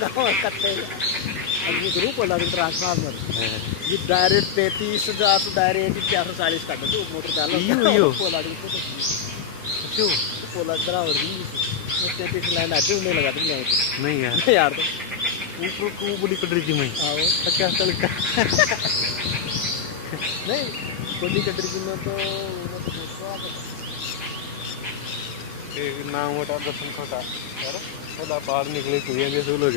गावात कट्टे आणि ग्रुप होला ट्रान्सफॉर्मर ये डायरेक्ट 33 असं डायरेक्ट 440 काढतो तो मोटर त्याला यो पोलाड क्यों पोलाड बराबर मग 33 लाइन आती नहीं लगा तुम नहीं यार नहीं यार ऊपर को बड़ी कट रही थी मैं आओ क्या चल का नहीं बड़ी कटरी की में तो एक नाम मोटा दर्शन खोटा यार थोड़ा बाहर निकले तो ये जैसे लोग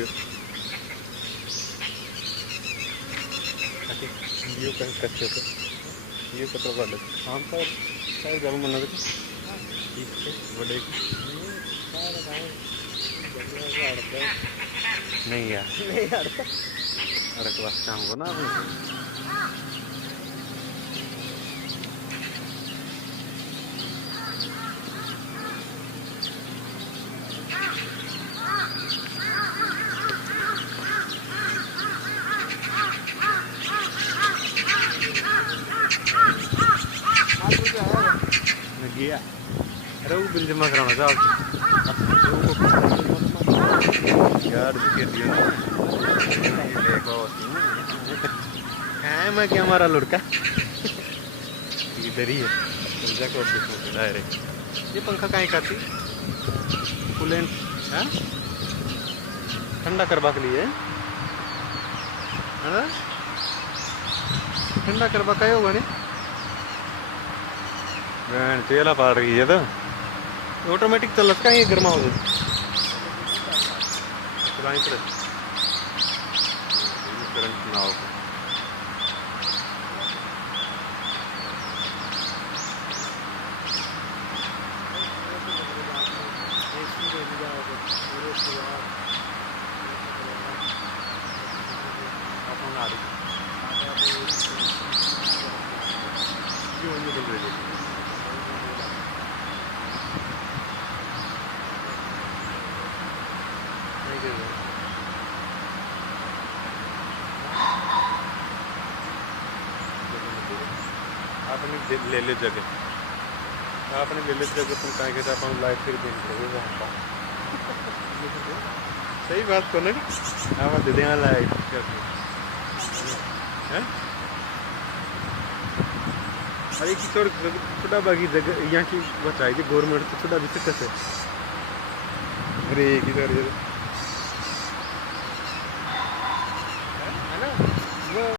ये कहीं कच्चे थे ये कतरा वाले हम पर शायद जब मन लगे ठीक है बड़े नहीं यार अरे क्लास काम को ना गया अरे वो बिल जमा कराना था यार है मैं क्या हमारा लड़का इधर ही है डायरेक्ट ये पंखा कहीं खाती कूलेंट है ठंडा करवा के लिए है ठंडा करवा का होगा नहीं तेला पाड़ रही है तो ऑटोमेटिक चलत का ये गर्मा हो जाए करंट ना हो आपने ले ले जगह आपने ले ले जगह तुम कहीं के अपन लाइट फिर देख रहे हो सही बात को ना आप दे देना लाइट हैं अरे की थोड़ा बाकी जगह यहाँ की बचाई थी गवर्नमेंट तो थोड़ा भी कैसे अरे किधर